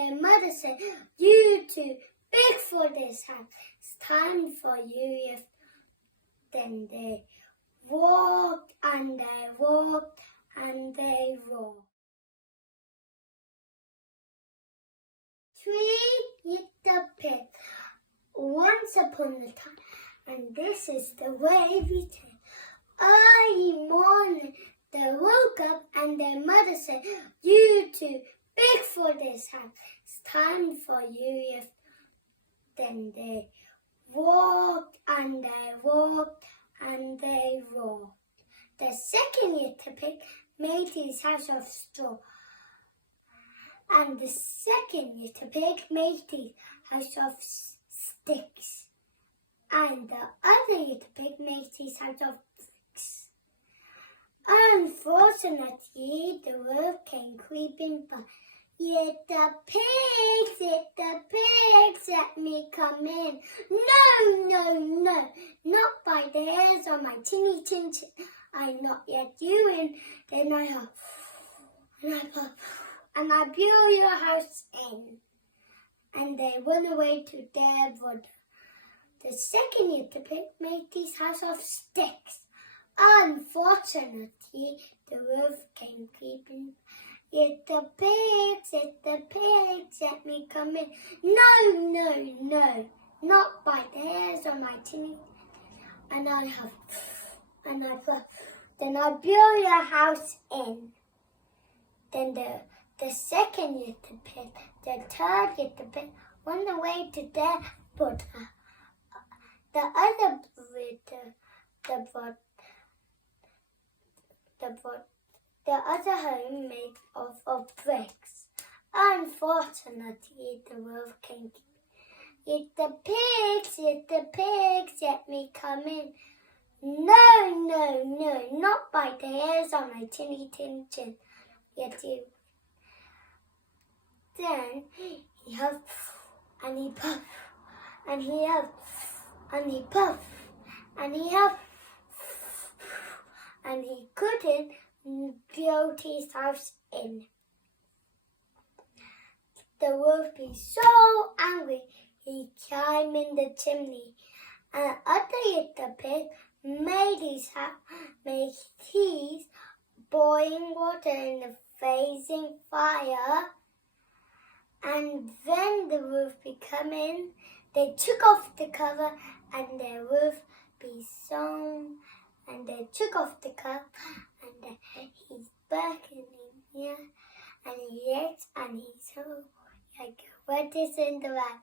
their mother said, "You too big for this house. It's time for you." Then they walked and they walked and they walked. Three little pigs. Once upon a time, and this is the way we tell. Early morning, they woke up and their mother said, "You too big for this house. It's time for you." Then they walked and they walked and they walked. The second little pig made his house of straw. And the second little pig made his house of sticks. And the other little pig made his house of bricks. Unfortunately, the wolf came creeping by. Little pigs, let me come in." No, not by the hairs on my tinny tin chin. I'm not yet you in. Then I huff, and I puff, and I blow your house in. And they went away to their wood. The second little pig made his house of sticks. Unfortunately, the wolf came creeping. Little pigs, let me come in." No, not by the hairs on my tinny. And I huff, and I puff, then I blow your house in. Then the second little pig, the third little pig, went away to their wood. The other the other home made of bricks. Unfortunately, the wolf came. Little pigs, let me come in." No, not by the hairs on my tinny tin chin. Yet you. Then he huffed and he puffed and he huffed and he puffed and he huffed and he couldn't build his house in. The wolf be so angry he climbed in the chimney, and other little pig made his boiling water in the blazing fire. And when the wolf be coming, they took off the cover, and the wolf be sung, and they took off the cover, and he's back in here, and he eats, and he's so like what is in the rat.